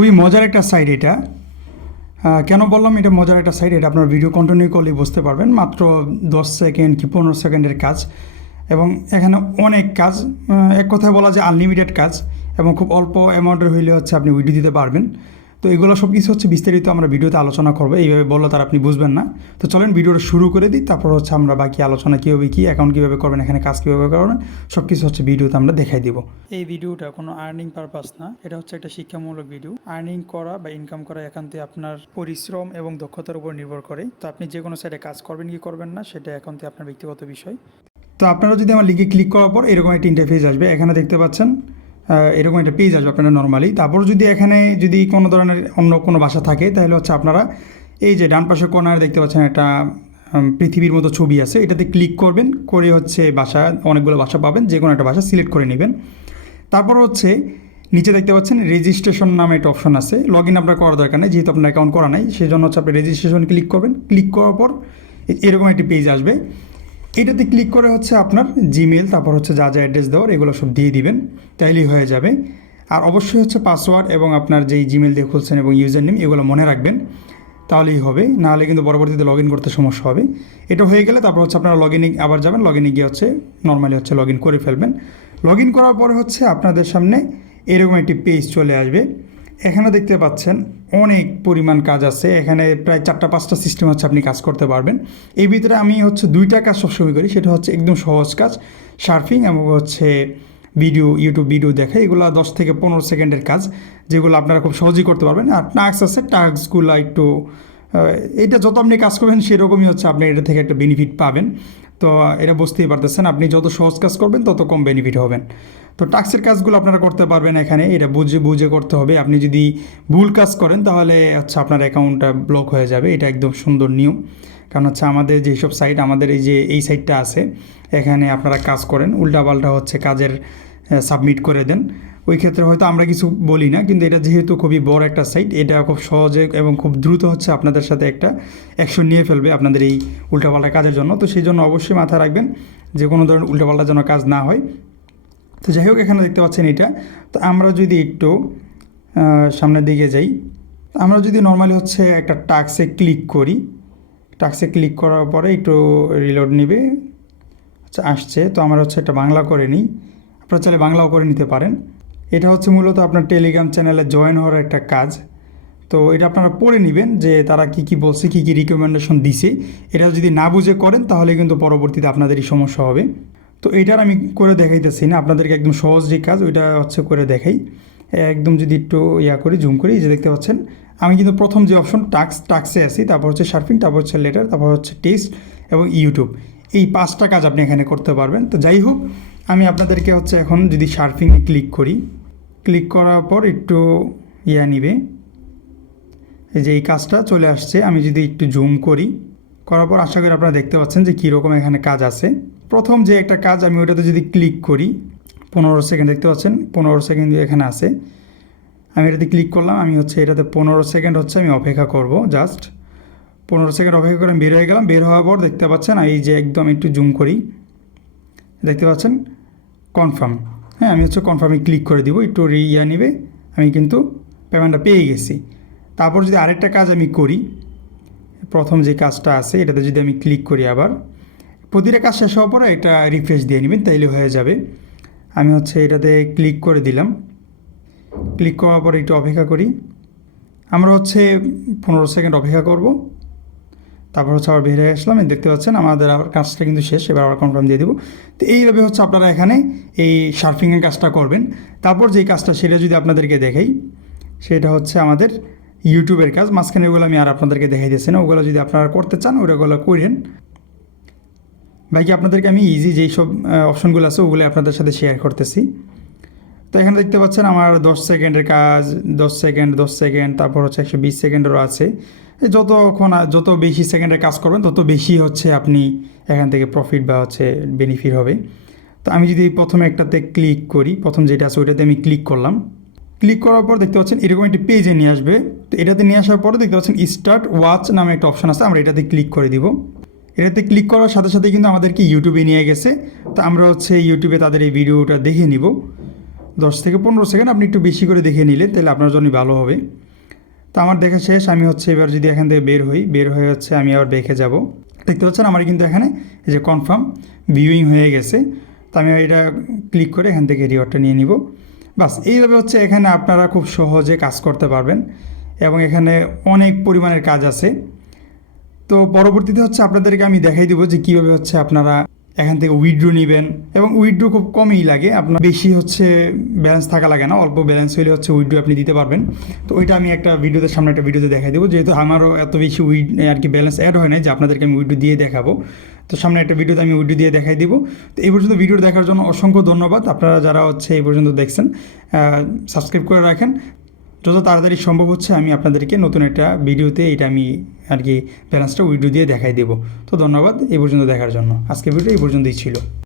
খুবই মজার একটা সাইট এটা। কেন বললাম এটা মজার একটা সাইট, এটা আপনার ভিডিও কন্টিনিউ করলেই বুঝতে পারবেন। মাত্র 10 সেকেন্ড কি 15 সেকেন্ডের কাজ, এবং এখানে অনেক কাজ, এক কথায় বলা যায় আনলিমিটেড কাজ, এবং খুব অল্প অ্যামাউন্টের হইলে হচ্ছে আপনি ভিডিও দিতে পারবেন। তো এগুলো সব কিছু হচ্ছে বিস্তারিত আমরা ভিডিওতে আলোচনা করবো, এইভাবে বললে তার আপনি বুঝবেন না। তো চলেন ভিডিওটা শুরু করে দিই, তারপর হচ্ছে আমরা বাকি আলোচনা কীভাবে কী অ্যাকাউন্ট কীভাবে করবেন, এখানে কাজ কীভাবে করবেন, সব কিছু হচ্ছে ভিডিওতে আমরা দেখাই দিব। এই ভিডিওটা কোনো আর্নিং পারপাস না, এটা হচ্ছে একটা শিক্ষামূলক ভিডিও। আর্নিং করা বা ইনকাম করা একান্তই আপনার পরিশ্রম এবং দক্ষতার উপর নির্ভর করে। তো আপনি যে কোনো সাইডে কাজ করবেন কি করবেন না সেটা একান্তই আপনার ব্যক্তিগত বিষয়। তো আপনারা যদি আমার লিঙ্কে ক্লিক করার পর এরকম একটা ইন্টারফেস আসবে, এখানে দেখতে পাচ্ছেন এরকম একটা পেজ আসবে আপনারা নর্মালি। তারপর যদি এখানে যদি কোনো ধরনের অন্য কোনো ভাষা থাকে তাহলে হচ্ছে আপনারা এই যে ডান পাশে কর্নারে দেখতে পাচ্ছেন একটা পৃথিবীর মতো ছবি আছে, এটাতে ক্লিক করবেন, করে হচ্ছে ভাষা, অনেকগুলো ভাষা পাবেন, যে কোনো একটা ভাষা সিলেক্ট করে নেবেন। তারপর হচ্ছে নিচে দেখতে পাচ্ছেন রেজিস্ট্রেশন নামে একটা অপশন আছে। লগ ইন আপনার করার দরকার নেই, যেহেতু আপনার অ্যাকাউন্ট করা নাই, সেই জন্য হচ্ছে আপনি রেজিস্ট্রেশন ক্লিক করবেন। ক্লিক করার পর এরকম একটি পেজ আসবে, এটাতে ক্লিক করে হচ্ছে আপনার জিমেল, তারপর হচ্ছে যা যা অ্যাড্রেস দেওয়ার এগুলো সব দিয়ে দিবেন, তাইলেই হয়ে যাবে। আর অবশ্যই হচ্ছে পাসওয়ার্ড এবং আপনার যেই জিমেল দিয়ে খুলছেন এবং ইউজার নেম এগুলো মনে রাখবেন, তাহলেই হবে, নাহলে কিন্তু পরবর্তীতে লগ ইন করতে সমস্যা হবে। এটা হয়ে গেলে তারপর হচ্ছে আপনারা লগ ইনে আবার যাবেন, লগ ইনে গিয়ে হচ্ছে নর্মালি হচ্ছে লগ ইন করে ফেলবেন। লগ ইন করার পরে হচ্ছে আপনাদের সামনে এরকম একটি পেজ চলে আসবে। এখানে দেখতে পাচ্ছেন অনেক পরিমাণ কাজ আছে, এখানে প্রায় 4-5টা সিস্টেম হচ্ছে আপনি কাজ করতে পারবেন। এই ভিতরে আমি হচ্ছে 2টা কাজ সবসময় করি, সেটা হচ্ছে একদম সহজ কাজ, সার্ফিং এবং হচ্ছে ইউটিউব ভিডিও দেখা। এগুলো 10 থেকে 15 সেকেন্ডের কাজ, যেগুলো আপনারা খুব সহজেই করতে পারবেন। আর টাস্ক আছে, টাস্কগুলো একটু এটা যত আপনি কাজ করবেন সেরকমই হচ্ছে আপনি এটা থেকে একটা বেনিফিট পাবেন। তো এটা বুঝতেই পারতেছেন, আপনি যত সহজ কাজ করবেন তত কম বেনিফিট হবেন। তো টাস্কের কাজগুলো আপনারা করতে পারবেন এখানে, এটা বুঝে বুঝে করতে হবে। আপনি যদি ভুল কাজ করেন তাহলে হচ্ছে আপনার অ্যাকাউন্টটা ব্লক হয়ে যাবে, এটা একদম সুন্দর নিয়ম। কারণ হচ্ছে আমাদের যেসব সাইট, আমাদের এই সাইটটা আছে, এখানে আপনারা কাজ করেন, উল্টাপাল্টা হচ্ছে কাজের সাবমিট করে দেন, ওই ক্ষেত্রে হয়তো আমরা কিছু বলি না, কিন্তু এটা যেহেতু খুবই বড় একটা সাইট, এটা খুব সহজে এবং খুব দ্রুত হচ্ছে আপনাদের সাথে একটা অ্যাকশন নিয়ে ফেলবে আপনাদের এই উল্টাপাল্টা কাজের জন্য। তো সেই জন্য অবশ্যই মাথায় রাখবেন যে কোনো ধরনের উল্টাপাল্টা যেন কাজ না হয়। তো যাই হোক, এখানে দেখতে পাচ্ছেন এটা। তো আমরা যদি একটু সামনের দিকে যাই, আমরা যদি নর্মালি হচ্ছে একটা টাস্কে ক্লিক করি, টাস্কে ক্লিক করার পরে একটু রিলোড নেবে, আচ্ছা আসছে। তো আমরা হচ্ছে একটা বাংলা করে নিই, আপনারা চাইলে বাংলাও করে নিতে পারেন। এটা হচ্ছে মূলত আপনার টেলিগ্রাম চ্যানেলে জয়েন হওয়ার একটা কাজ। তো এটা আপনারা পড়ে নেবেন যে তারা কী কী বলছে, কী কী রিকমেন্ডেশন দিছে। এটা যদি না বুঝে করেন তাহলে কিন্তু পরবর্তীতে আপনাদেরই সমস্যা হবে। তো এইটার আমি করে দেখাইতেছি না আপনাদেরকে, একদম সহজ যে কাজ ওইটা হচ্ছে করে দেখাই। একদম যদি একটু করি, জুম করি, যে দেখতে পাচ্ছেন আমি কিন্তু প্রথম যে অপশন টাস্কে আছি, তারপর হচ্ছে সার্ফিং, তারপর হচ্ছে লেটার, তারপর হচ্ছে টেক্সট এবং ইউটিউব। এই 5টা কাজ আপনি এখানে করতে পারবেন। তো যাই হোক, আমি আপনাদেরকে হচ্ছে এখন যদি সার্ফিংয়ে ক্লিক করি, ক্লিক করার পর একটু নিবে, এই যে এই কাজটা চলে আসছে। আমি যদি একটু জুম করি, করার পর আশা করি আপনারা দেখতে পাচ্ছেন যে কীরকম এখানে কাজ আছে। প্রথম যে একটা কাজ, আমি ওটাতে যদি ক্লিক করি, 15 সেকেন্ড দেখতে পাচ্ছেন, 15 সেকেন্ড এখানে আছে। আমি এটাতে ক্লিক করলাম, আমি হচ্ছে এটাতে 15 সেকেন্ড হচ্ছে আমি অপেক্ষা করব, জাস্ট 15 সেকেন্ড অপেক্ষা করে আমি বের হয়ে গেলাম। বের হওয়ার পর দেখতে পাচ্ছেন এই যে একদম একটু জুম করি, দেখতে পাচ্ছেন কনফার্ম। হ্যাঁ, আমি হচ্ছে কনফার্মে ক্লিক করে দিব, একটু নেবে, আমি কিন্তু পেমেন্টটা পেয়ে গেছি। তারপর যদি আরেকটা কাজ আমি করি, প্রথম যে কাজটা আছে এটাতে যদি আমি ক্লিক করি, আবার প্রতিটা কাজ শেষ হওয়ার পরে এটা রিফ্রেশ দিয়ে নেবেন, তাইলে হয়ে যাবে। আমি হচ্ছে এটাতে ক্লিক করে দিলাম, ক্লিক করার পরে একটু অপেক্ষা করি। আমরা হচ্ছে 15 সেকেন্ড অপেক্ষা করব, তারপর হচ্ছে আবার বের হয়ে আসলাম। দেখতে পাচ্ছেন আমাদের আবার কাজটা কিন্তু শেষ, এবার আবার কনফার্ম দিয়ে দেবো। তো এইভাবে হচ্ছে আপনারা এখানে এই সার্ফিংয়ের কাজটা করবেন। তারপর যেই কাজটা সেটা যদি আপনাদেরকে দেখাই, সেটা হচ্ছে আমাদের ইউটিউবের কাজ। মাঝখানে ওগুলো আমি আর আপনাদেরকে দেখাইতেছি না, ওগুলো যদি আপনারা করতে চান ওগুলো করেন। বাকি আপনাদেরকে আমি ইজি যেই সব অপশনগুলো আছে ওগুলো আপনাদের সাথে শেয়ার করতেছি। তো এখানে দেখতে পাচ্ছেন আমার 10 সেকেন্ডের কাজ, 10 সেকেন্ড, 10 সেকেন্ড, তারপর হচ্ছে 120 সেকেন্ডেরও আছে। যত বেশি সেকেন্ডের কাজ করবেন তত বেশি হচ্ছে আপনি এখান থেকে প্রফিট বা হচ্ছে বেনিফিট হবে। তো আমি যদি প্রথমে একটাতে ক্লিক করি, প্রথম যেটা আছে ওইটাতে আমি ক্লিক করলাম। ক্লিক করার পর দেখতে পাচ্ছেন এরকম একটি পেজে নিয়ে আসবে। তো এটাতে নিয়ে আসার পরে দেখতে পাচ্ছেন স্টার্ট ওয়াচ নামে একটা অপশন আছে, আমরা এটাতে ক্লিক করে দিব। এটাতে ক্লিক করার সাথে সাথে কিন্তু আমাদেরকে ইউটিউবে নিয়ে গেছে। তো আমরা হচ্ছে ইউটিউবে তাদের এই ভিডিওটা দেখে নিব। 10 থেকে 15 সেকেন্ড আপনি একটু বেশি করে দেখে নিলে তাহলে আপনার জন্য ভালো হবে। তো আমার দেখা শেষ, আমি হচ্ছে এবার যদি এখান থেকে বের হয়ে হচ্ছে আমি আবার ব্যাকে যাব। দেখতে পাচ্ছেন আমার কিন্তু এখানে এই যে কনফার্ম ভিউইং হয়ে গেছে। তো আমি এটা ক্লিক করে এখান থেকে রিওয়ার্ডটা নিয়ে নিব। বাস এইভাবে হচ্ছে এখানে আপনারা খুব সহজে কাজ করতে পারবেন এবং এখানে অনেক পরিমাণের কাজ আছে। তো পরবর্তীতে হচ্ছে আপনাদেরকে আমি দেখাই দেবো যে কীভাবে হচ্ছে আপনারা এখান থেকে উইথড্র নেবেন, এবং উইথড্র খুব কমই লাগে, আপনার বেশি হচ্ছে ব্যালেন্স থাকা লাগে না, অল্প ব্যালেন্স হলে হচ্ছে উইথড্র আপনি দিতে পারবেন। তো ওইটা আমি সামনে একটা ভিডিওতে দেখাই দেবো, যেহেতু আমারও এত বেশি আর কি ব্যালেন্স অ্যাড হয় না যে আপনাদেরকে আমি উইথড্র দিয়ে দেখাবো। তো সামনে একটা ভিডিওতে আমি উইথড্র দিয়ে দেখাই দিব। তো এই পর্যন্ত ভিডিও দেখার জন্য অসংখ্য ধন্যবাদ। আপনারা যারা হচ্ছে এই পর্যন্ত দেখছেন সাবস্ক্রাইব করে রাখেন। যত তাড়াতাড়ি সম্ভব হচ্ছে আমি আপনাদেরকে নতুন একটা ভিডিওতে এটা আমি আর কি ব্যালেন্সটা উইথড্র দিয়ে দেখাই দেবো। তো ধন্যবাদ এই পর্যন্ত দেখার জন্য। আজকের ভিডিও এই পর্যন্তই ছিল।